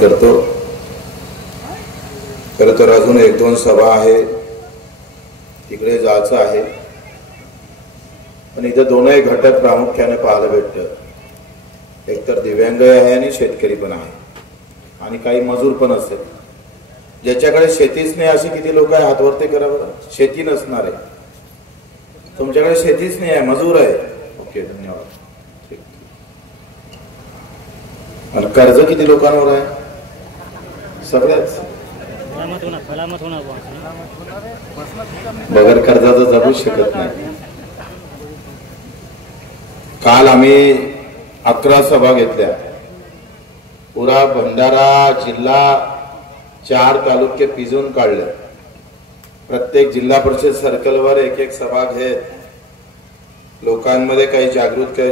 करतो। खरं तर अजून एक दोन सभा आहे, तिकडे जायचं आहे, पण इथं दोनही घटक प्रामुख्याने पाहायला भेटतात। एक तर दिव्यांग आहे आणि शेतकरी पण आहे आणि काही मजूर पण असेल। ज्याच्याकडे शेतीच नाही असे किती लोक आहे, हात वरती करा बरं। शेती नसणार आहे, तुमच्याकडे शेतीच नाही आहे, मजूर आहे, ओके धन्यवाद। आणि कर्ज किती लोकांवर आहे? सगळ्याच। बगर कर्जाचं जगू शकत नाही। काल आम्ही 11 सभा घेतल्या, पुरा भंडारा जिल्हा 4 तालुके पिजून काढले। प्रत्येक जिल्हा परिषद सर्कलवर एक सभा घेत लोकांमध्ये काही जागृती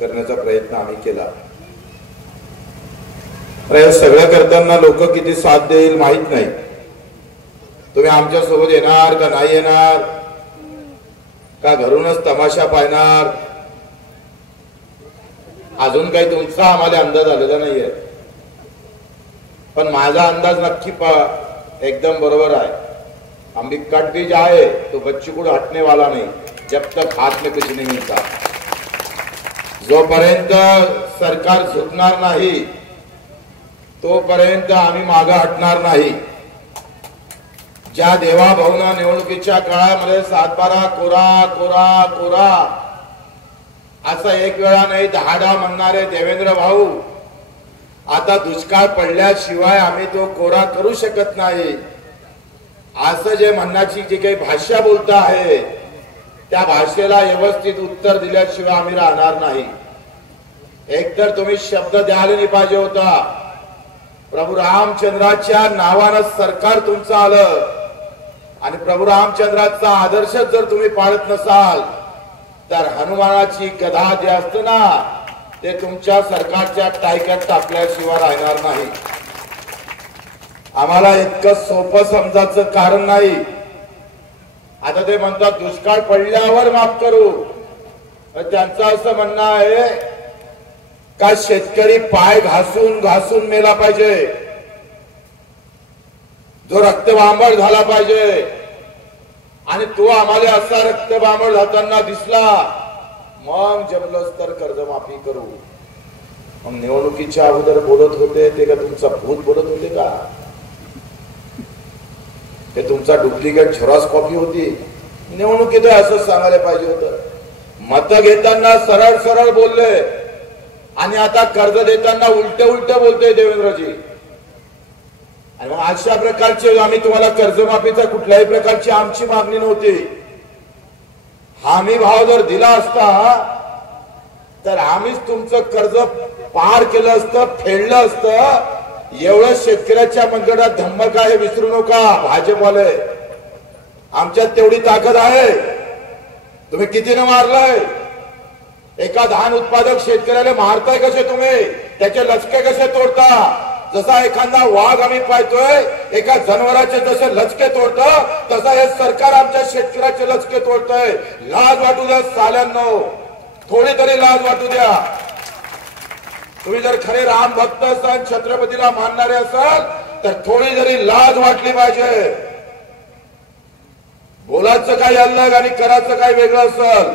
करण्याचा प्रयत्न आम्ही केला। हे सगळं करताना लोक किती साथ देईल माहित नाही। तुम्ही आमच्या सोबत येणार का नाही येणार, का घरूनच तमाशा पाहणार, अजून काही तुमचा आम्हाला अंदाज आलेला नाहीये। पण माझा अंदाज नक्की एकदम बरोबर आहे। अंबिकाट भी जाए तो बच्ची को हटने वाला नहीं, जब तक हाथ में कुछ नहीं मिलता। जोपर्यंत सरकार झुकणार नाही तोपर्यंत आम्ही मागे हटणार नाही। ज्या देवाभाऊना निवडणुकीच्या काळामध्ये 7-12 कोरा कोरा कोरा असं एक वेळा नाही 10 म्हणणारे देवेंद्र भाऊ, आता दुष्काळ पडल्याशिवाय आम्ही तो कोरा करू शकत नाही असं जे म्हणण्याची जी काही भाषा बोलता आहे, त्या भाषेला व्यवस्थित उत्तर दिल्याशिवाय आम्ही राहणार नाही। एकतर तुम्ही शब्द द्यायला नाही पाहिजे होता। प्रभू रामचंद्राच्या नावानं सरकार तुमचं आलं आणि प्रभू रामचंद्राचा आदर्श जर तुम्ही पाळत नसाल तर हनुमानाची गदा जे असते ना, ते तुमच्या सरकारच्या टायक्यात टाकल्याशिवाय राहणार नाही। आम्हाला इतकं सोपं समजायचं कारण नाही। आता ते म्हणतात दुष्काळ पडल्यावर माफ करू, त्यांचं असं म्हणणं आहे का शेतकरी पाय घासून घासून मेला पाहिजे, जो रक्तबांबळ झाला पाहिजे, आणि तो आम्हाला असा रक्तबांबळ जाताना दिसला मग जमलंच तर कर्जमाफी करू। मग निवडणुकीच्या अगोदर बोलत होते ते का तुमचा भूत बोलत होते का? ते तुमचा डुप्लिकेट झेरॉक्स कॉपी होती? निवडणुकीत असं सांगायला पाहिजे होतं। मत घेताना सरळ सरळ बोलले आणि आता कर्ज देताना उलटे उलटे बोलतोय देवेंद्रजी। आणि मग अशा प्रकारचे आम्ही तुम्हाला कर्जमाफीचा कुठल्याही प्रकारची आमची मागणी नव्हती। हमी भाव जर दिला असता तर आम्हीच तुमचं कर्ज पार केलं असतं, फेडलं असतं। एवढं शेतकऱ्याच्या मनगटात धम्मक आहे, विसरू नका भाजपवाले। आमच्यात तेवढी ताकद आहे। तुम्ही कितीने मारलाय? एका धान उत्पादक शेतकऱ्याला मारताय कसे तुम्ही? त्याचे लचके कसे तोडता? जसा एखादा वाघ आम्ही पाहतोय एका जनावराचे जसे लचके तोडतं, तसा हे सरकार आमच्या शेतकऱ्याचे लचके तोडतंय। लाज वाटू द्या साल्यांनो, थोडी तरी लाज वाटू द्या। तुम्ही जर खरे राम भक्त असाल, छत्रपतीला मानणारे असाल तर थोडी जरी लाज वाटली पाहिजे। बोलायचं काही अलग आणि करायचं काही वेगळं असेल।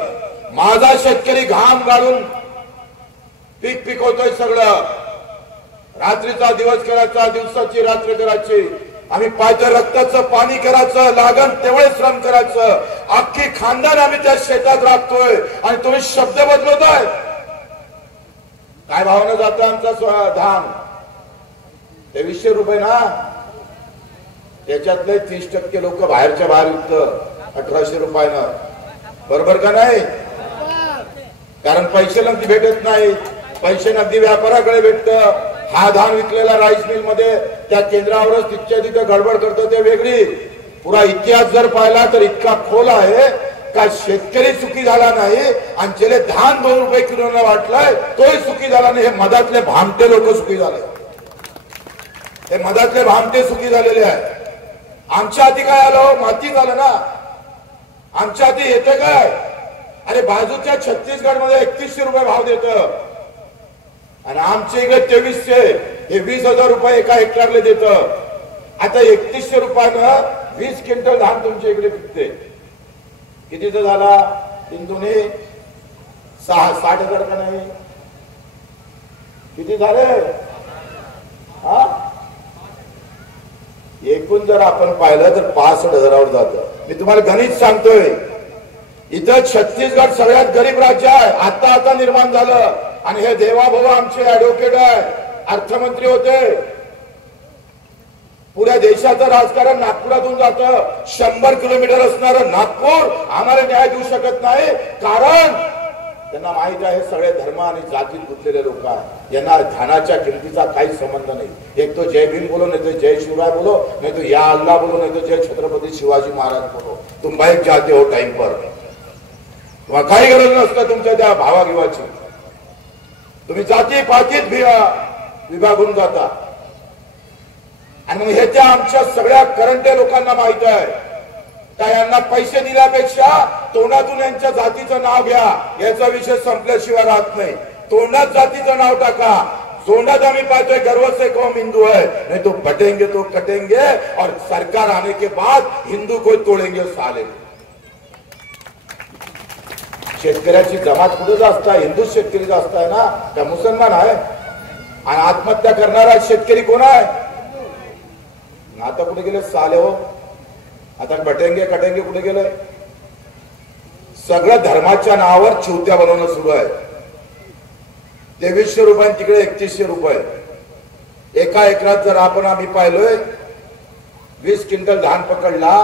माझा शेतकरी घाम गाळून पीक पिकवतोय, सगळं रात्रीचा दिवस करायचा, दिवसाची रात्र करायची। आम्ही पायथ्या रक्ताचं पाणी करायचं, लागण तेवढे श्रम करायचं। अख्खी खानदान आम्ही त्या शेतात राबतोय आणि तुम्ही शब्द बदलवताय। काय भावना जातं आमचा धान? 2300 रुपये ना, त्याच्यातले 30% लोक बाहेरच्या बाहेर विकतं 1800 रुपयानं, बरोबर का नाही? कारण पैसे नगदी भेटत नाही, पैसे नगदी व्यापाराकडे भेटतं। हा धान विकलेला राईस मिल मध्ये त्या केंद्रावरच तिथच्या तिथं गडबड करतो ते वेगळी। पुरा इतिहास जर पाहिला तर इतका खोल आहे का शेतकरी सुखी झाला नाही आणि ज्याला धान 2 रुपये किलोने वाटलाय तोही सुखी झाला नाही। हे मधातले भामटे लोक सुखी झाले, हे मधातले भामटे सुखी झालेले आहे। आमच्या हाती काय आलं? माती झालं ना। आमच्या हाती येते काय? अरे बाजूच्या छत्तीसगड मध्ये 3100 रुपये भाव देतं आणि आमच्या इकडे 2300। हे 20,000 रुपये एका हेक्टरला देतं. आता 3100 रुपयानं 20 क्विंटल धान तुमच्या इकडे पिकते. कितीचा झाला? 3 दुने 60,000 का नाही? किती झाले? हा, एकूण जर आपण पाहिलं तर 65,000वर जातं. मी तुम्हाला गणित सांगतोय. इथं छत्तीसगड सगळ्यात गरीब राज्य आहे, आता निर्माण झालं. आणि हे देवाभाऊ आमचे ऍडव्होकेट आहे, अर्थमंत्री होते. पुऱ्या देशाचं राजकारण नागपुरातून जातं. 100 किलोमीटर असणारं नागपूर आम्हाला न्याय देऊ शकत नाही, कारण त्यांना माहित आहे सगळे धर्म आणि जातीत गुंतलेले लोक आहेत. यांना धानाच्या किमतीचा काही संबंध नाही. एक तो जय भीम बोलो, नाही तो जय शिवराय बोलो, नाही तो या अल्लाह बोलो, नाही तो जय छत्रपती शिवाजी महाराज बोलो. तुम बाईक जाते हो टाइम पर, तुम्हाला काही गरज नसतं तुमच्या त्या भावागिवाची. तुम्ही जाती पातीत विभागून जाता. आणि मग हे त्या आमच्या सगळ्या करंटे लोकांना माहित आहे का यांना पैसे दिल्यापेक्षा तोंडातून यांच्या जातीचं नाव घ्या, याचा विषय संपल्याशिवाय राहत नाही. तोंडात जातीचं नाव टाका. तोंडात आम्ही पाहतोय गर्व से कौम हिंदू है, नहीं तो बटेंगे तो कटेंगे और सरकार आने के बाद हिंदू को तोडेंगे साले. शेतकऱ्याची जमात कुठे जास्त आहे? हिंदू शेतकरी जास्त आहे ना, त्या मुसलमान आहे. आणि आत्महत्या करणारा शेतकरी कोण आहे? आता कुठे गेले साले हो? आता बटेंगे कटेंगे कुठे गेले? सगळं धर्माच्या नावावर चिवत्या बनवणं सुरू आहे. 2300 रुपये तिकडे 3100 रुपये. एका एकरात जर आम्ही पाहिलोय 20 क्विंटल धान पकडला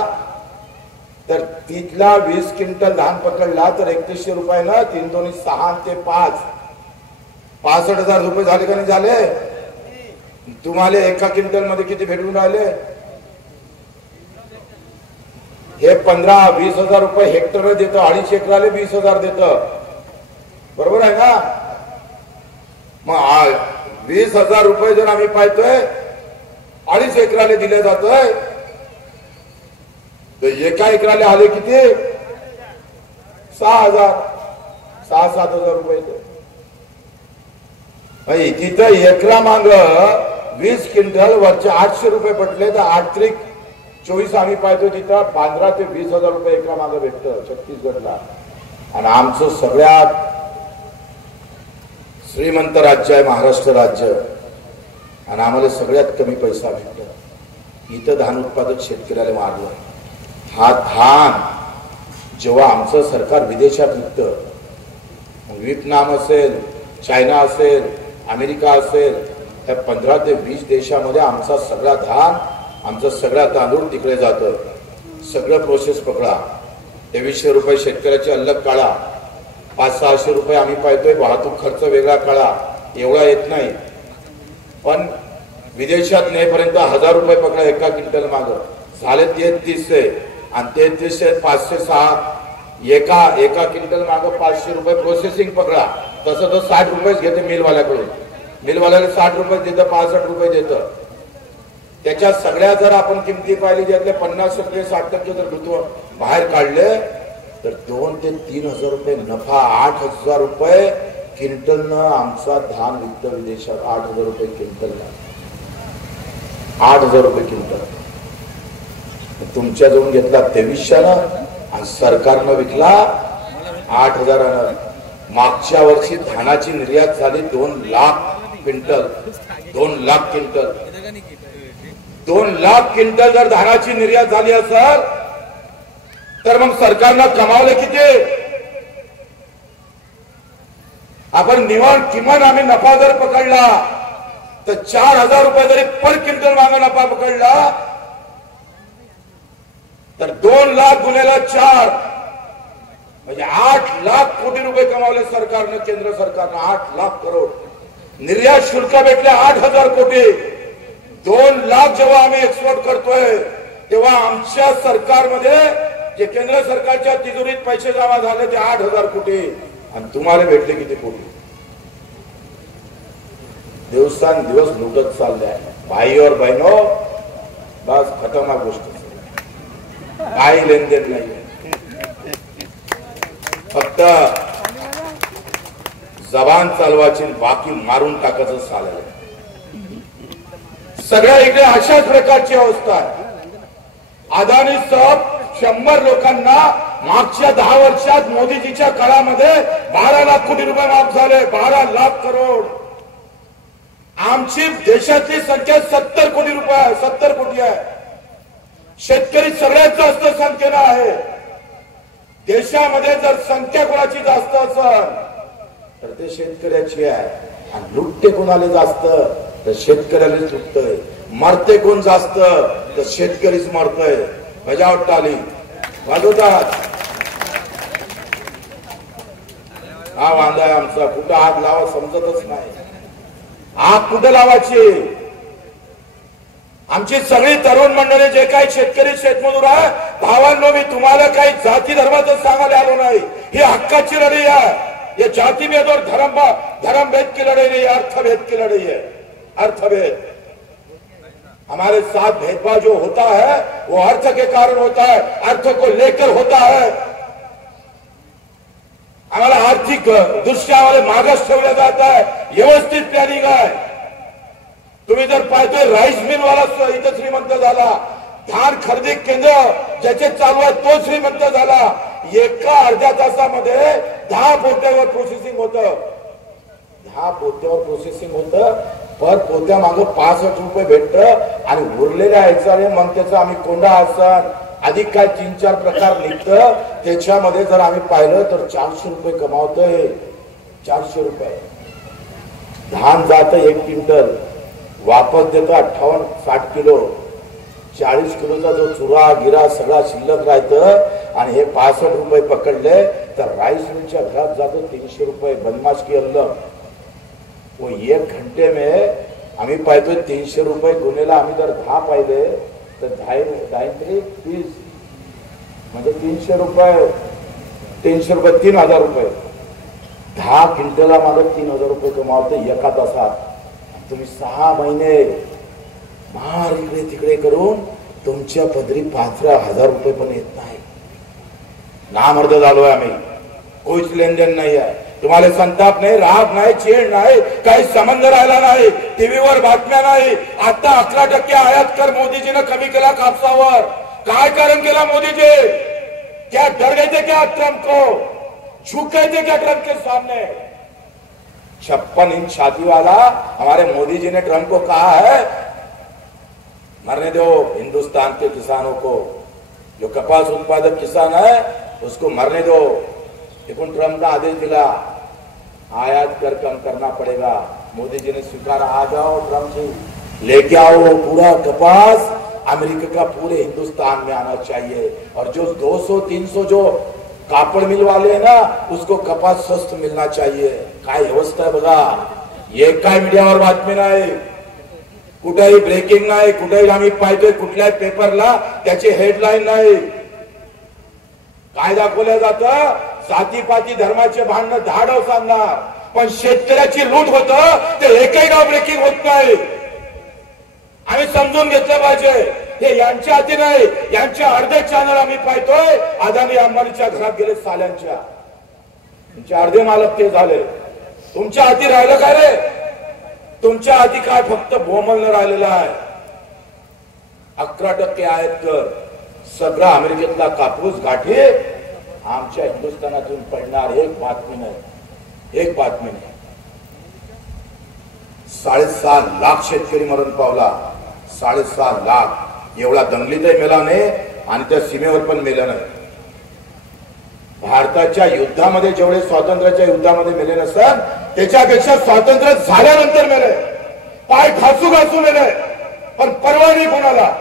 तर तिथला 20 क्विंटल धान पकडला तर 3100 रुपयानं 3 दोन्ही 6 ते 5 65,000 रुपये झाले का नाही झाले? तुम्हाला एका क्विंटल मध्ये किती भेटून राहिले? हे 15-20 हजार रुपये हेक्टर देतं. 2.5 एकराले 20,000 देतं. बरोबर आहे ना? मग 20,000 रुपये जर आम्ही पाहतोय 2.5 एकराले दिले जातोय, तर एका एकराले आले किती? 6,000 6-7,000 रुपये. तिथं एकरा माग 20 क्विंटल वरचे 800 रुपये पडले तर 8-24 आम्ही पाहतो तिथं 15 ते 20,000 रुपये एकरा मागे भेटतं छत्तीसगडला. आणि आमचं सगळ्यात श्रीमंत राज्य आहे महाराष्ट्र राज्य, आणि आम्हाला सगळ्यात कमी पैसा भेटतो. इथं धान उत्पादक शेतकऱ्याला मारलं. हा धान जेव्हा आमचं सरकार विदेशात विकतं, व्हिएतनाम असेल, चायना असेल, अमेरिका असेल, त्या 15 ते 20 देशामध्ये आमचा सगळा धान, आमचा सगळा तांदूळ तिकडे जातं. सगळं प्रोसेस पकडा. 2300 रुपये शेतकऱ्याचे अलग काढा, 500-600 रुपये आम्ही पाहतोय वाहतूक खर्च वेगळा काढा. एवढा येत नाही, पण विदेशात नेपर्यंत 1000 रुपये पकडा एका क्विंटल माग. झाले 3300 आणि 3300 506 एका क्विंटल माग 500 रुपये प्रोसेसिंग पकडा. तसं तो 60 रुपयेच घेते मिलवाल्याकडून. मिलवाल्याला 60 रुपये देतं, 65 रुपये देतं. त्याच्या सगळ्या जर आपण किमती पाहिली ज्यातले 50% 60% जर ऋतू बाहेर काढले तर 2 ते 3 हजार रुपये नफा. 8,000 रुपये क्विंटलनं आमचा धान विकतं विदेशात. 8,000 रुपये क्विंटलला, 8,000 रुपये क्विंटल. तुमच्याजवळून घेतला 2300नं आणि सरकारनं विकला 8,000नं. मागच्या वर्षी धानाची निर्यात झाली 2 lakh quintal. 2 lakh quintal 2 lakh quintal जर धानाची निर्यात झाली असेल तर मग सरकारनं कमावले किती? आपण किमान आम्ही नफा जर पकडला तर 4,000 रुपये जरी पर क्विंटल मागे नफा पकडला तर 2 लाख गुन्हेला 4 म्हणजे 8 लाख कोटी रुपये कमावले सरकारनं, केंद्र सरकारनं. 8 लाख करोड. निर्यात शुल्क भेटले 8,000 कोटी. 2 लाख जेव्हा आम्ही एक्सपोर्ट करतोय तेव्हा आमच्या सरकारमध्ये जे केंद्र सरकारच्या तिजोरीत पैसे जमा झाले ते 8,000 कोटी. आणि तुम्हाला भेटले किती कोटी? दिवसांदिवस लुटत चालले आहे. भाई और बहनो, बस खतम हा गोष्ट. काही लेनदेन नाही, फक्त जबान चालवायची, बाकी मारून टाकायचं चाललंय. सगळ्या इकडे अशाच प्रकारची अवस्था आहे. अदानी सब 100 लोकांना मागच्या 10 वर्षात मोदीजीच्या काळामध्ये 12 लाख कोटी रुपये माफ झाले. 12 लाख करोड. आमची देशातली संख्या 70 कोटी रुपये आहे. 70 कोटी आहे. शेतकरी सगळ्यात जास्त संख्येनं आहे. देशामध्ये जर संख्या कोणाची जास्त असेल तर ते शेतकऱ्याची आहे. आणि लुटते कोणाला जास्त तर शेतकऱ्यालाच लुटतंय. मरते कोण जास्त तर शेतकरीच मरतय. बजावट टाली वाजवतात. हा वांदा आहे आमचा. कुठं आग लावा समजतच नाही. आग कुठं लावायची. आमची सगळी तरुण मंडळी जे काही शेतकरी शेतमजूर आहे, भावांनो मी तुम्हाला काही जाती धर्माचं सांगायला आलो नाही. ही हक्काची लढाई आहे. ये जातिभेद और धर्मभेद की लड़ाई नहीं, अर्थभेद की लड़ाई है. अर्थभेद. हमारे साथ भेदभाव जो होता है वो अर्थ के कारण होता है. अर्थ को लेकर होता है. आम्हाला आर्थिक दृष्ट्या आम्हाला मागास ठेवलं जात आहे. व्यवस्थित प्लॅनिंग आहे. तुम्ही जर पाहतोय राईस मिल वाला इथं श्रीमंत झाला. धान खरेदी केंद्र ज्याचे चालू आहे तो श्रीमंत झाला. एका अर्ध्या तासामध्ये 10 पोत्यावर प्रोसेसिंग होतं. 10 पोत्यावर प्रोसेसिंग होतं. पर पोत्या मागं 65 रुपये भेटत. आणि उरलेल्या ह्याच्याने मग त्याचं आम्ही कोंडा आसन अधिक काय 3-4 प्रकार निघतं. त्याच्यामध्ये जर आम्ही पाहिलं तर 400 रुपये कमावतोय. 400 रुपये. धान जातं 1 क्विंटल. वापस देतो 58-60 किलो. 40 किलोचा जो चुरा गिरा सगळा शिल्लक राहतं. आणि हे 65 रुपये पकडले तर राईस मिलच्या घरात जातो 300 रुपये. बदमाश की अल्लग. वो 1 घंटे में आम्ही पाहतोय 300 रुपये गुन्हेला आम्ही जर 10 पाहिले तर 10-30 म्हणजे 300 रुपये 3000 रुपये. 10 क्विंटलला मागं 3000 रुपये कमावते एका तासात. तुम्ही 6 महिने मार इकडे तिकडे करून तुमच्या पदरी 15,000 रुपये पण येत नाही. नामर्द झालोय आम्ही. कोणीच लेनदेन नाही आहे. तुम्हाला संताप नाही, राग नाही, चीड नाही, काही संबंध राहिला नाही. टीव्हीवर बातम्या नाही. आता 11% आयात कर मोदीजीने कमी केला कापसावर. काय कारण केला मोदीजी. क्या डर गए थे क्या ट्रंप को. झुक गए थे क्या ट्रंप के सामने. 56 इंच छाती वाला हमारे मोदी जी ने ट्रंप को कहा है मरने दो हिंदुस्तान के किसानों को. जो कपास उत्पादक किसान है उसको मरने दो. लेकिन ट्रंप का आदेश दिला आयात कर कम करना पड़ेगा. मोदी जी ने स्वीकारा. आ जाओ ट्रंप जी, लेके आओ पूरा कपास अमेरिका का पूरे हिंदुस्तान में आना चाहिए. और जो 200-300 जो कापड़ मिल वाले हैं ना उसको कपास स्वस्त मिलना चाहिए. काय व्यवस्था आहे बघा. हे काय मीडियावर बातमी नाही, कुठेही ब्रेकिंग नाही, कुठेही आम्ही पाहतोय कुठल्याही पेपरला त्याची हेडलाईन नाही. काय दाखवलं जातं. जातीपाती धर्माचे भांडण 10 डाव सांगणार पण शेतकऱ्याची लूट होतं ते एकही डाव ब्रेकिंग होत नाही. आम्ही समजून घेतलं पाहिजे. हे यांच्या हाती नाही. यांच्या अर्धे चॅनल आम्ही पाहतोय अदानी अंबानीच्या घरात गेले साल्यांच्या. तुमचे अर्धे मालक ते झाले. तुमच्या हाती राहिलं काय रे. तुमच्या हाती काय फक्त बोंबलणं राहिलेलं आहे. 11% आयात कर. सगळा अमेरिकेतला कापूस गाठी आमच्या हिंदुस्थानातून पडणार. एक बातमी नाही. 6.5 लाख शेतकरी मरण पावला. 6.5 लाख. एवढा दंगलीतही मेला नाही आणि त्या सीमेवर पण मेला नाही. भारताच्या युद्धामध्ये जेवढे स्वातंत्र्याच्या युद्धामध्ये मेले नसतात त्याच्यापेक्षा स्वातंत्र्य झाल्यानंतर मेले. पाय घासू मेले पण परवा नाही कोणाला.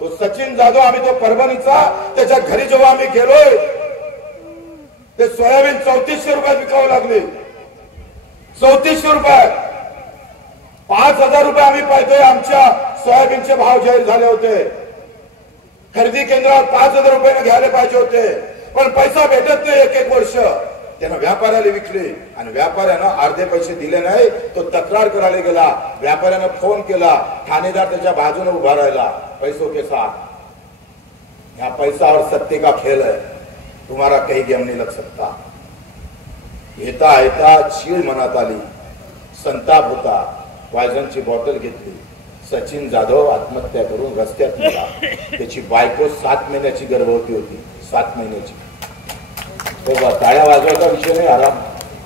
तो सचिन जाधव आम्ही तो परभणीचा त्याच्या घरी जेव्हा आम्ही गेलोय ते सोयाबीन 3400 रुपयात विकावं लागले. 3400 रुपये. 5000 रुपये आम्ही पाहतोय आमच्या सोयाबीनचे भाव जाहीर झाले होते. खरेदी केंद्रावर 5000 रुपयाने घ्यायला पाहिजे होते पण पैसा भेटत नाही. एक वर्ष त्यानं व्यापाऱ्याला विकले आणि व्यापाऱ्यानं अर्धे पैसे दिले नाही. तो तक्रार करायला गेला. व्यापाऱ्यानं फोन केला. ठाणेदार त्याच्या बाजूने उभा राहिला पैसों के साथ. या पैसा और सत्ते का खेल है. तुम्हारा कहीं गेम नहीं लग सकता. येता चीड मनात आली. संताप होता. पॉयझनची बॉटल घेतली. सचिन जाधव आत्महत्या करून रस्त्यात गेला. त्याची बायको 7 महिन्याची गर्भवती होती, 7 महिन्याची. तो टाळ्या वाजवायचा विषय नाही, आराम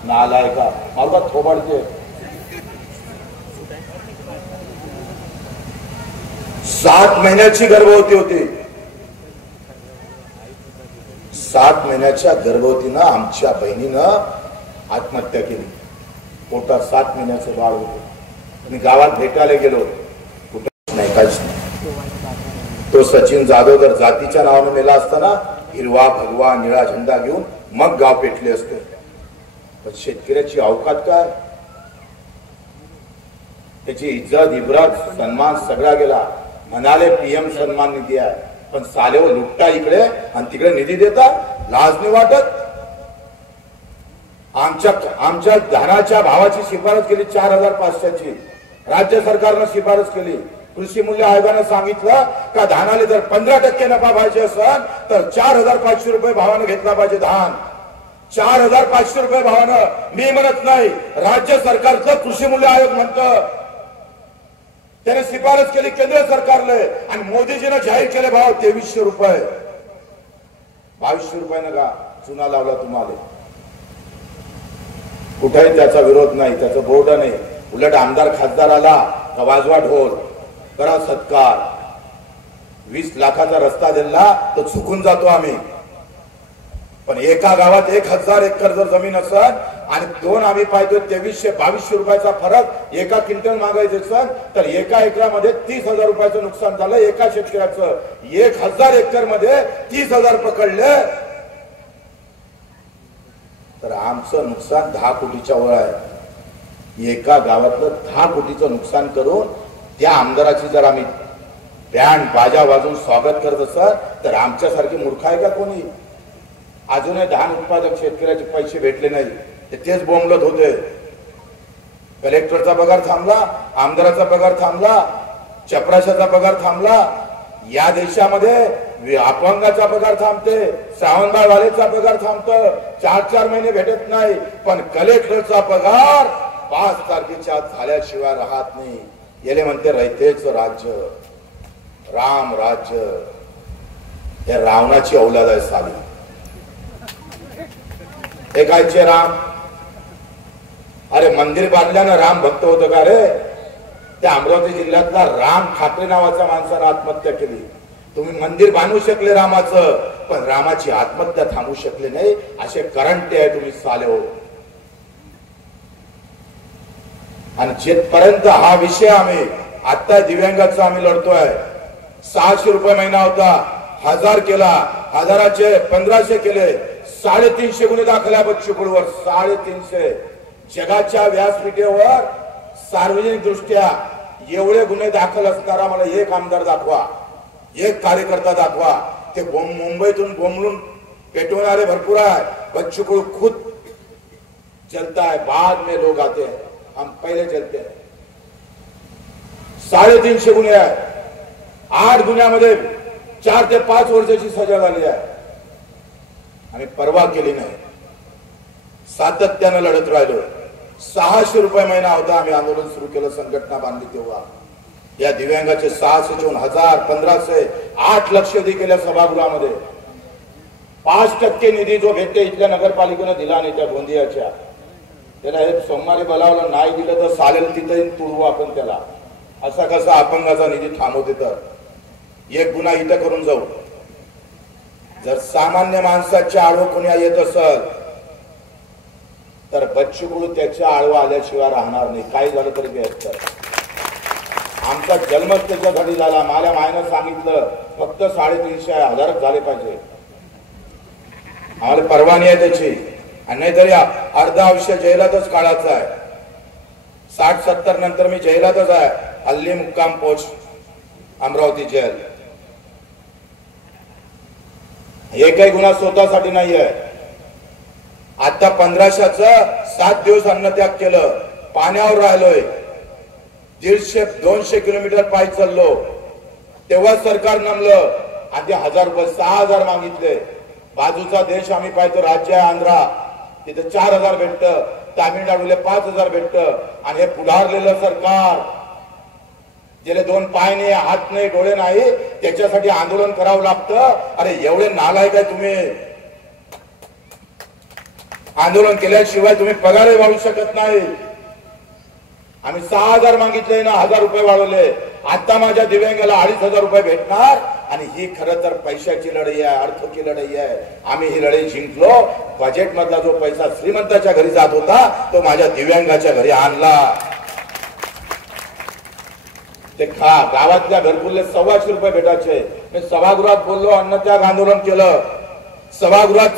नालाय का मला थोबाडते. 7 महिन्याची गर्भवती होती. 7 महिन्याच्या गर्भवतीनं आमच्या बहिणीनं आत्महत्या केली. पोटात 7 महिन्याचं बाळ होतं. मी गावात भेटायला गेलो, कुठं नाही, काहीच नाही. तो सचिन जाधव जर जातीच्या नावाने मेला असताना हिरवा भगवा निळा झेंडा घेऊन मग गाव पेटले असते. पण शेतकऱ्याची अवकात काय, त्याची इज्जत इब्रत सन्मान सगळा गेला. म्हणाले पीएम सन्मान निधी आहे, पण सालेव लुटता इकडे आणि तिकडे निधी देता, लाज नाही वाटत. आमच्या धानाच्या भावाची शिफारस केली 4500ची, राज्य सरकारनं शिफारस केली. कृषी मूल्य आयोगानं सांगितलं का धानाले जर 15% नफा पाहिजे असेल तर 4500 रुपये भावानं घेतला पाहिजे धान. 4500 रुपये भावानं. मी म्हणत नाही, राज्य सरकारचं कृषी मूल्य आयोग म्हणतं. त्याने शिफारस केली केंद्र सरकारले आणि मोदीजीने जाहीर केले भाव 2300 रुपये. 2200 रुपयानं का चुना लावला तुम्हाला. कुठेही त्याचा विरोध नाही, त्याचं बोर्ड नाही. उलट आमदार खासदार आला का वाजवा ढोल, करा सत्कार. 20 लाखाचा रस्ता दिला तो चुकून जातो आम्ही. पण एका गावात 1000 एकर जर जमीन असेल आणि 2 आम्ही पाहतो 2300-2200 रुपयाचा फरक एका क्विंटल मागायचं असेल तर एका एकरामध्ये 30,000 रुपयाचं नुकसान झालं एका शेतकऱ्याचं. 1000 एकर मध्ये 30,000 पकडले तर आमचं नुकसान 10 कोटीच्या वर आहे. एका गावातलं 10 कोटीचं नुकसान करून त्या आमदाराची जर आम्ही बँड बाजा वाजून स्वागत करत असत तर आमच्यासारखे मूर्ख आहे का कोणी. अजूनही धान उत्पादक शेतकऱ्याचे पैसे भेटले नाही, तेच बोंबलत होते. कलेक्टरचा पगार थांबला, आमदाराचा पगार थांबला, चपराशाचा पगार थांबला. या देशामध्ये अपंगाचा पगार थांबते, श्रावणबाळ वालेचा पगार थांबतं, 4-4 महिने भेटत नाही. पण कलेक्टरचा पगार 5 तारखेच्या झाल्याशिवाय राहत नाही. याले म्हणते रयतेच राज्य, राम राज्य. हे रावणाची औलाद आहे साली. हे कायचे राम. अरे मंदिर बांधल्यानं राम भक्त होतं का रे. त्या अमरावती जिल्ह्यातला राम ठाकरे नावाच्या माणसानं आत्महत्या केली. तुम्ही मंदिर बांधू शकले रामाचं, पण रामाची आत्महत्या थांबवू शकले नाही. असे करंटे आहे तुम्ही साले हो. आणि जिथपर्यंत हा विषय आम्ही आता दिव्यांगाचा आम्ही लढतोय. 600 रुपये महिना होता, 1000 केला, 1000चे 1500 केले, 350 गुन्हे दाखल आहे बच्चू कडूवर. 350. जगाच्या व्यासपीठेवर सार्वजनिक दृष्ट्या एवढे गुन्हे दाखल असणारा मला एक आमदार दाखवा, एक कार्यकर्ता दाखवा. ते मुंबईतून बोंबलून पेटवणारे भरपूर आहे. बच्चू कडू खुद चलता है, बाद में लोग आते हैं, हम पहले चलते हैं. 350 गुन्हे आहे. 8 गुन्ह्यामध्ये 4 ते 5 वर्षाची सजा झाली आहे. आम्ही परवा केली नाही, सातत्यानं लढत राहिलो. 600 रुपये महिना होता. आम्ही आंदोलन सुरू केलं, संघटना बांधली तेव्हा. या दिव्यांगाचे 600 चे 1000, 1500, 8 लक्ष निधी केल्या सभागृहामध्ये. 5% निधी जो भेटते इथल्या नगरपालिकेनं दिला नाही त्या गोंदियाच्या. त्याला हे सोमवारी बोलावलं, नाही दिलं तर चालेल तिथं तुडवू आपण त्याला. असा कसा अपंगाचा निधी थांबवते तर एक गुन्हा इथं करून जाऊ. जर सामान्य माणसाच्या आडवं कोणी येत असेल तर बच्चू कडू त्याच्या आडवा आल्याशिवाय राहणार नाही. काही झालं तरी बेहत्तर. आमचा जन्मच त्याच्यासाठी झाला. माझ्या मायनं सांगितलं फक्त 350 आहे, 1000 झाले पाहिजे. आम्हाला परवानगी आहे त्याची. आणि नाहीतरी अर्धा आयुष्य जेलातच काढायचं आहे. 60-70 नंतर मी जेलातच आहे. हल्ली मुक्काम पोस्ट अमरावती जेल. हे काही गुन्हा स्वतःसाठी नाही आहे. आता 1500चं 7 दिवस अन्नत्याग केलं, पाण्यावर राहिलोय, 150-200 किलोमीटर पायी चाललो. तेव्हा सरकार नमलं. आधी 1000 रुपये 6000 मागितले. बाजूचा देश आम्ही पाहतो, राज्य आहे आंध्रा, तिथे 4000 भेटतं, तामिळनाडूला 5000 भेटतं. आणि हे पुढारलेलं सरकार ज्याला दोन पाय नाही, हात नाही, डोळे नाही, त्याच्यासाठी आंदोलन करावं लागतं. अरे एवढे नालायक आहे तुम्ही. आंदोलन केल्याशिवाय तुम्ही पगारही वाढवू शकत नाही. आम्ही 6,000 मागितले ना, 1,000 रुपये वाढवले. आता माझ्या दिव्यांगाला 2,500 रुपये भेटणार. आणि ही खरं तर पैशाची लढाई आहे, अर्थाची लढाई आहे. आम्ही ही लढाई जिंकलो. बजेट मधला जो पैसा श्रीमंताच्या घरी जात होता तो माझ्या दिव्यांगाच्या घरी आणला. ते गावातल्या घरकुलले 1,200 रुपये भेटायचे. मी सभागृहात बोललो, अन्नत्याग आंदोलन केलं सभागृहात.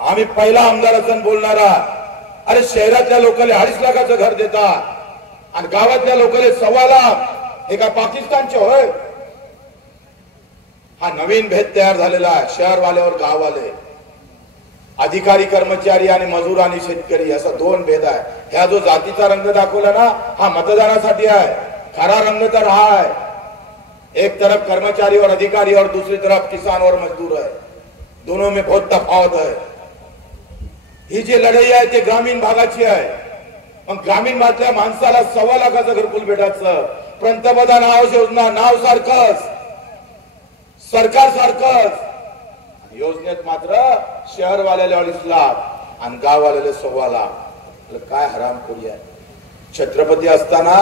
आम्ही पहिला आमदार असं बोलणारा. अरे शहरातल्या लोकांना 2.5 लाखाचं घर देता आणि गावातल्या लोकांना 1.25 लाख. हे का पाकिस्तानचे होय? हा नवीन भेद तयार झालेला आहे. शहरवाल्यावर गाववाले, अधिकारी कर्मचारी आणि मजूर आणि शेतकरी असा 2 भेद आहे. ह्या जो जातीचा रंग दाखवला ना, हा मतदानासाठी आहे. खरा रंग तर हा आहे. एक तरफ कर्मचारी और अधिकारी और दूसरी तरफ किसान और मजदूर है. दोनों में बहुत तफावत है. ही जी लढाई आहे ते ग्रामीण भागाची आहे. मग ग्रामीण भागातल्या माणसाला 1.25 लाखाचं घरकुल भेटायचं. पंतप्रधान आवास योजना नाव सारखंच, सरकार सारखंच. योजनेत मात्र शहरवाल्याला 2.5 लाख आणि गाववाल्याला 1.25 लाख. काय हरामखोरी आहे. छत्रपती असताना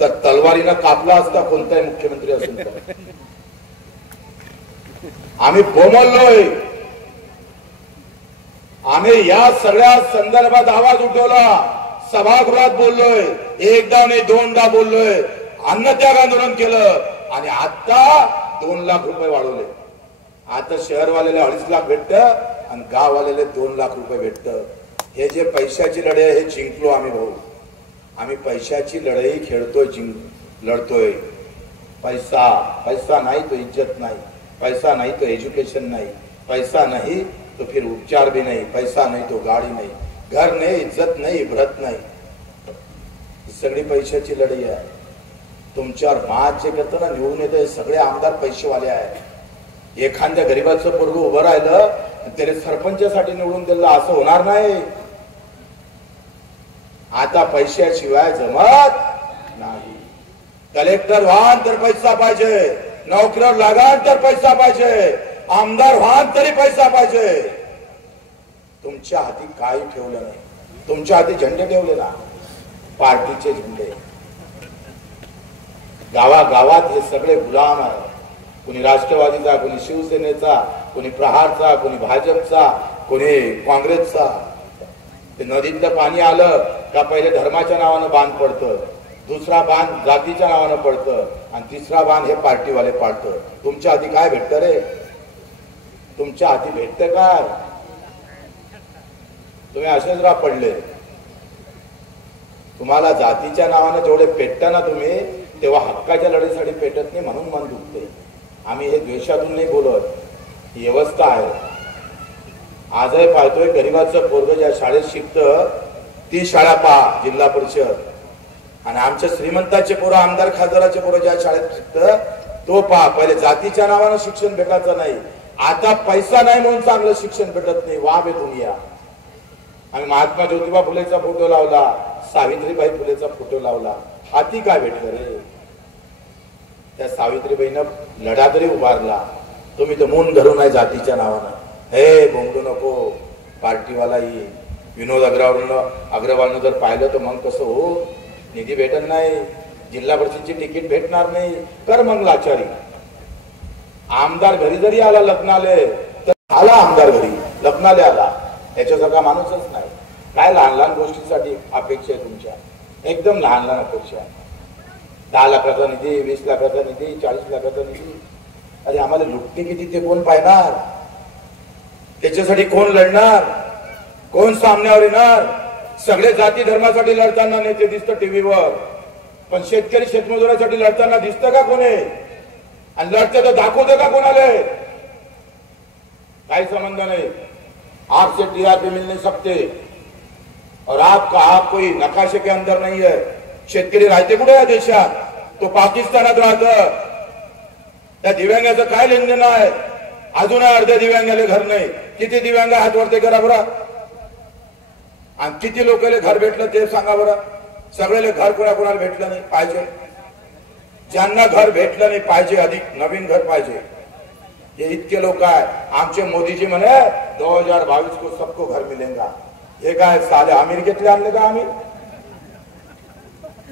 तर तलवारीनं कापला असता कोणताही मुख्यमंत्री असून. आम्ही बोंबलोय. आम्ही या सगळ्या संदर्भात आवाज उठवला. सभागृहात बोललोय. एकदा नाही 2दा बोललोय. अन्नत्याग आंदोलन केलं आणि आता 2 लाख रुपये वाढवले. आता शहरवाल्याला 2.5 लाख भेटत आणि गाववाल्याला 2 लाख रुपये भेटत. हे जे पैशाची लढाई आहे हे जिंकलो आम्ही भाऊ. आम्ही पैशाची लढाई खेळतोय, लढतोय. पैसा नाही तो इज्जत नाही. पैसा नाही तो एज्युकेशन नाही. पैसा नाही तो फिर उपचार भी नहीं. पैसा नहीं तो गाड़ी नहीं, घर नहीं, इज्जत नहीं, इबरत नाही. सगळी पैशाची लढाई आहे. तुमच्यावर मात जे करतं ना, निवडून येतं हे सगळे आमदार पैसेवाले आहेत. एखाद्या गरीबाचं पोरगं उभं राहिलं त्याला सरपंचासाठी निवडून दिलं असं होणार नाही. आता पैशाशिवाय जमत नाही. कलेक्टर व्हान तर पैसा पाहिजे, नोकरीवर लागान तर पैसा पाहिजे, आमदार व्हान तरी पैसा पाहिजे. तुमच्या हाती काही ठेवलं नाही. तुमच्या हाती झेंडे ठेवले ना, पार्टीचे झेंडे. गावागावात हे सगळे गुलाम आहे. कोणी राष्ट्रवादीचा, कोणी शिवसेनेचा, कोणी प्रहारचा, कोणी भाजपचा, कोणी काँग्रेसचा. ते नदीतलं पाणी आलं का पहिले धर्माच्या नावानं बांध पडतं, दुसरा बांध जातीच्या नावानं पडतं आणि तिसरा बांध हे पार्टीवाले पाडतं. तुमच्या हाती काय भेटतं रे? तुमच्या हाती भेटतं काय? तुम्ही असेच राह पडले. तुम्हाला जातीच्या नावानं जेवढे पेटता ना तुम्ही, तेव्हा हक्काच्या लढाईसाठी पेटत नाही, म्हणून मन दुखते. आम्ही हे द्वेषातून नाही बोलत. ही व्यवस्था आहे. आजही पाहतोय गरीबाचं पोरग ज्या शाळेत शिकतं ती शाळा पहा, जिल्हा परिषद. आणि आमच्या श्रीमंताचे पोरं, आमदार खासदाराचे पोरं ज्या शाळेत शिकतं तो पहा. पहिले जातीच्या नावानं शिक्षण भेटायचं नाही, आता पैसा नाही म्हणून चांगलं शिक्षण भेटत नाही. वा बे दुनिया. आम्ही महात्मा ज्योतिबा फुलेचा फोटो लावला, सावित्रीबाई फुलेचा फोटो लावला. हाती काय भेटलं रे? त्या सावित्रीबाईनं लढा तरी उभारला. तुम्ही तर मून धरून आहे जातीच्या नावानं. हे बोंबलू नको. पार्टीवाला येईल. विनोद अग्रवालनं जर पाहिलं तर मग कसं हो, निधी भेटत नाही, जिल्हा परिषदची तिकीट भेटणार नाही. कर मग लाचारी. आमदार घरी जरी आला लग्नाले तर आला, आमदार घरी लग्नाले आला, याच्यासारखा माणूसच नाही. काय लहान लहान गोष्टीसाठी अपेक्षा आहे तुमच्या? एकदम लहान लहान अपेक्षा. 10 लाखाचा निधी, 20 लाखाचा निधी, 40 लाखाचा निधी. अरे आम्हाला लुटते किती ते कोण पाहणार? त्याच्यासाठी कोण लढणार? कोण सामन्यावर येणार? सगळे जाती धर्मासाठी लढताना नेते दिसतं टीव्हीवर, पण शेतकरी शेतमजुरासाठी लढताना दिसतं का कोणी? आणि लढतं तर दाखवतं का कोणाला? काही संबंध नाही. आपसे टीआरपी मिल नहीं सकते और आपका आप कोई नकाशे के अंदर नहीं है. शेतकरी राहते कुठे या देशात? तो पाकिस्तानात राहतं. त्या दिव्यांगाचं काय लेनदेन आहे? अजून अर्ध्या दिव्यांगाले घर नाही. किती दिव्यांग हात वरते करा बरं. आणि किती लोकांना घर भेटलं ते सांगा बरं. सगळ्याला घर कोणाकोणाला भेटलं नाही पाहिजे. ज्यांना घर भेटलं नाही पाहिजे, अधिक नवीन घर पाहिजे, हे इतके लोक आहे. आमचे मोदीजी म्हणे 2022 को सबको घर मिलेगा. हे काय साधे अमेरिकेतले आणले का आम्ही?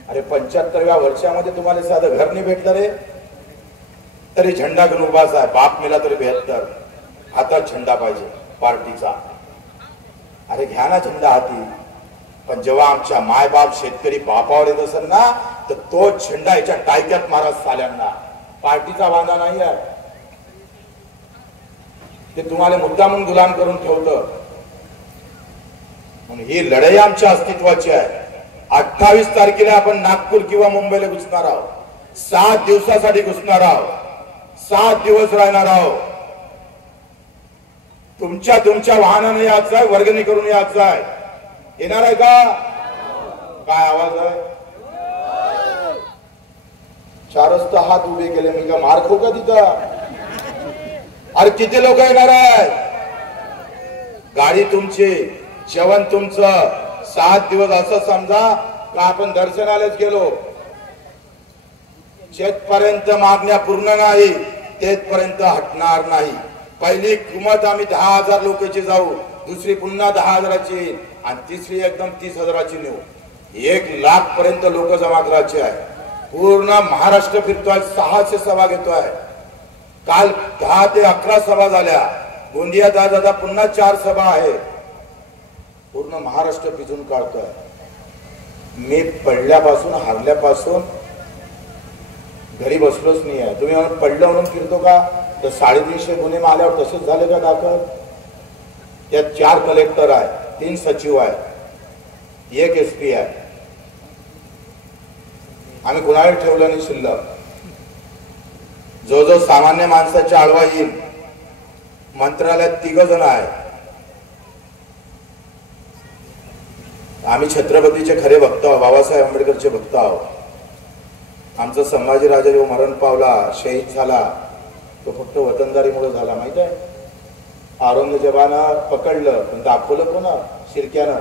अरे 75व्या वर्षामध्ये तुम्हाला साधं घर नाही भेटलं रे, तरी झेंडा घेऊन उभाच आहे. बाप मेला तरी 72 हातात झेंडा पाहिजे पार्टीचा. अरे घ्या ना झेंडा हाती. पण जेव्हा आमच्या मायबाप शेतकरी बापावर येत असेल ना, तर तो झेंडा याच्या टायक्यात मारा साल्यांना. पार्टीचा वादा नाही आहे, ते तुम्हाला मुद्दामून गुलाम करून ठेवतं. म्हणून ही लढाई आमच्या अस्तित्वाची आहे. 28 तारखेला आपण नागपूर किंवा मुंबईला घुसणार आहोत. 7 दिवसासाठी घुसणार आहोत. 7 दिवस राहणार आहोत. तुमच्या वाहनाने यायचं आहे, वर्गणी करून यायचं आहे. येणार आहे का? काय आवाज आहे? 4 वाजता हात उभे केले मी का मार खाऊ का तिथं? अरे किती लोक येणार आहे? गाडी तुमची, जेवण तुमचं. 7 दिवस असं समजा का आपण दर्शनालाच गेलो. जेथपर्यंत मागण्या पूर्ण नाही तेथपर्यंत हटणार नाही. पहिली किंमत आम्ही 10,000 लोकांची जाऊ, दुसरी पुन्हा 10,000ची, आणि तिसरी एकदम 30,000ची नेऊ. 1,00,000 पर्यंत लोक जमा करायचे आहे. पूर्ण महाराष्ट्र फिरतोय. 600 सभा घेतोय. काल 10 ते 11 सभा झाल्या. गोंदियात आज आता पुन्हा 4 सभा आहे. पूर्ण महाराष्ट्र पिजून काढतोय. मी पडल्यापासून हारल्यापासून घरी बसलोच नाही आहे. तुम्ही म्हणून पडलं म्हणून फिरतो का? तर 350 गुन्हे आल्यावर तसंच झालं का दाखल? त्यात 4 कलेक्टर आहे, 3 सचिव आहे, 1 SP आहे. आम्ही कुणाला ठेवलं नाही शिल्लक. जो सामान्य माणसाच्या आडवा येईल. मंत्रालयात 3 जण आहे. आम्ही छत्रपतीचे खरे भक्त आहोत, बाबासाहेब आंबेडकरचे भक्त आहोत. आमचा संभाजीराजा जो मरण पावला, शहीद झाला, तो फक्त वतनदारीमुळे झाला. माहित आहे? औरंगजेबानं पकडलं पण दाखवलं कोण? शिर्क्यानं.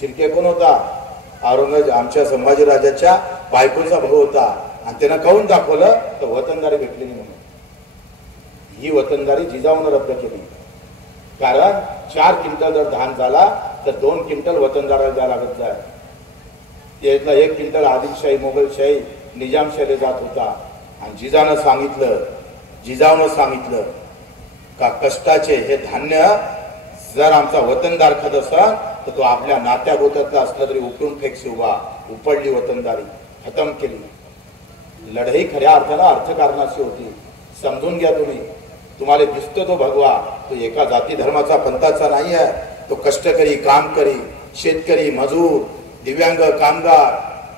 शिर्के कोण होता? आमच्या संभाजीराजाच्या बायकोचा भाऊ होता. आणि त्यानं काहून दाखवलं? तर वतनदारी भेटली नाही म्हणून. ही वतनदारी जिजाऊनं रद्द केली. कारण 4 क्विंटल जर धान झाला तर 2 क्विंटल वतनदाराला द्यायला लागत जाय. त्यातला 1 क्विंटल आदिलशाही, मोगलशाही, निजामशाहीला जात होता. आणि जिजाऊनं सांगितलं का कष्टाचे हे धान्य जर आमचा वतनदार खात असेल तर तो आपल्या नात्या गोत्यातला असला तरी उकळून फेकशी उभा. उपडली वतनदारी, खतम केली. लढाई खऱ्या अर्थानं अर्थकारणाची होती. समजून घ्या तुम्ही. तुम्हाला दिसतो तो भगवा, तो एका जाती धर्माचा पंथाचा नाही आहे. तो कष्टकरी, कामकरी, शेतकरी, मजूर, दिव्यांग, कामगार,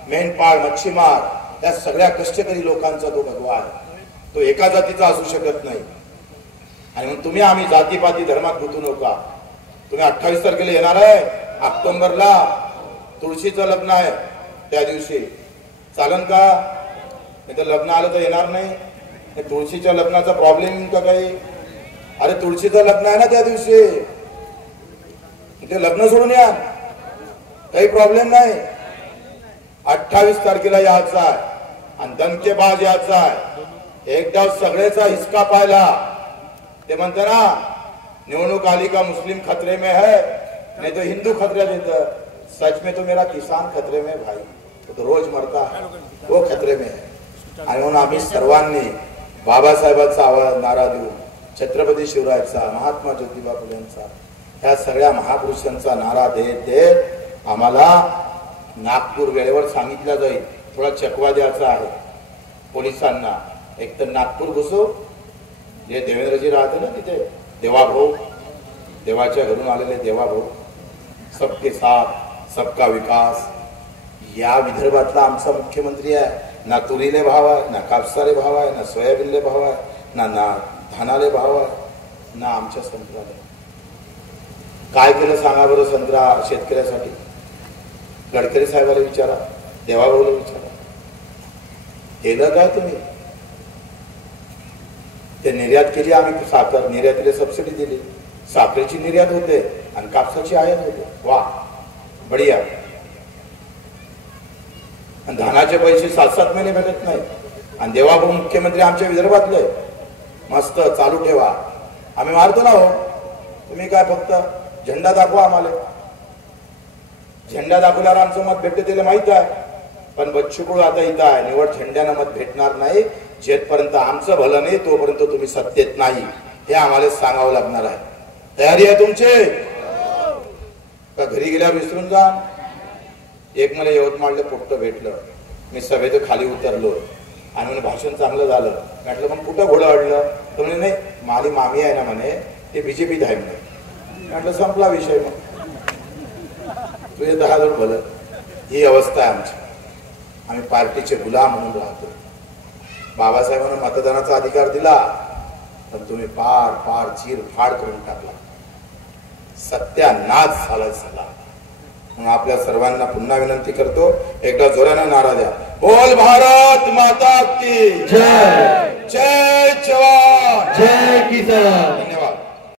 मेंढपाळ, मच्छीमार, या सगळ्या कष्टकरी लोकांचा तो भगवा आहे. तो एका जातीचा असू शकत नाही. आणि मग तुम्ही आम्ही जातीपाती धर्मात गुंतू नका. तुम्ही 28 तारखेला येणार आहे. ऑक्टोबरला तुळशीचं लग्न आहे. त्या दिवशी चालन का? नाही तर लग्न आलं तर येणार नाही. तुळशीच्या लग्नाचा प्रॉब्लेम का काही? अरे तुळशीचं लग्न आहे ना त्या दिवशी, ते लग्न सोडून या, काही प्रॉब्लेम नाही. 28 तारखेला यायचं आहे आणि दणकेबाज यायचं आहे. एकदा सगळ्याचा हिसका पाहिला. ते म्हणते ना, निवडणूक आली का मुस्लिम खतरे में है, नहीं तो हिंदू खतरे देता. सच में तो मेरा किसान खतरे में भाई, तो रोज मरता है, वो खतरे में है. आणि म्हणून आम्ही सर्वांनी बाबासाहेबांचा आवाज नारा देऊ, छत्रपती शिवरायांचा, महात्मा ज्योतिबा फुलेंचा, ह्या सगळ्या महापुरुषांचा नारा देत आम्हाला नागपूर वेळेवर सांगितलं जाईल. थोडा चकवा द्यायचा आहे पोलिसांना. एक तर नागपूर घुसो, जे देवेंद्रजी राहते ना तिथे, देवाभाऊ, देवाच्या घरून आलेले देवाभाऊ, सबके साथ सबका विकास, या विदर्भातला आमचा मुख्यमंत्री आहे. ना तुरीले भाव आहे, ना कापसाले भाव आहे, ना सोयाबीनले भाव आहे, ना धानाले भाव आहे, ना आमच्या संत्र्याले. काय केलं सांगा बरं संत्रा शेतकऱ्यासाठी? गडकरी साहेबाला विचारा, देवाभाऊला विचारा, केलं काय तुम्ही? ते निर्यात केली आम्ही. साखर निर्यातीला सबसिडी दिली, साखरेची निर्यात होते आणि कापसाची आयात होते. वा, बढिया. धानाचे पैसे 7-7 महिने भेटत नाही. आणि देवा मुख्यमंत्री आमच्या विदर्भातले मस्त चालू ठेवा, आम्ही मारतो ना हो. तुम्ही काय फक्त झेंडा दाखवा आम्हाला. झेंडा दाखवल्यावर आमचं मत भेटते त्याला माहित आहे. पण बच्चू कडू आता इथं आहे, निवड झेंड्यानं मत भेटणार नाही. जेथपर्यंत आमचं भलं नाही तोपर्यंत तुम्ही सत्तेत नाही, हे आम्हाला सांगावं लागणार आहे. तयारी आहे तुमची का घरी गेल्यावर विसरून जा. एक मला यवतमाळला पोट्ट भेटलं, मी सभेत खाली उतरलो आणि म्हणे भाषण चांगलं झालं. म्हटलं मग कुठं घोडं अडलं? तर म्हणे नाही माझी मामी आहे ना म्हणे ते बीजेपीत आहे म्हणे. म्हटलं संपला विषय, मग तुझे 10 जण भलं. ही अवस्था आहे आमची. आम्ही पार्टीचे गुलाम म्हणून राहतो. बाबासाहेबांना मतदानाचा अधिकार दिला पण तुम्ही पार पार चीर फाड करून टाकला. सत्यानाश झाला सगळा. म्हणून आपल्या सर्वांना पुन्हा विनंती करतो, एकदा जोरानं नारा द्या. बोल भारत माता की जय, जय जवान, जय किसान.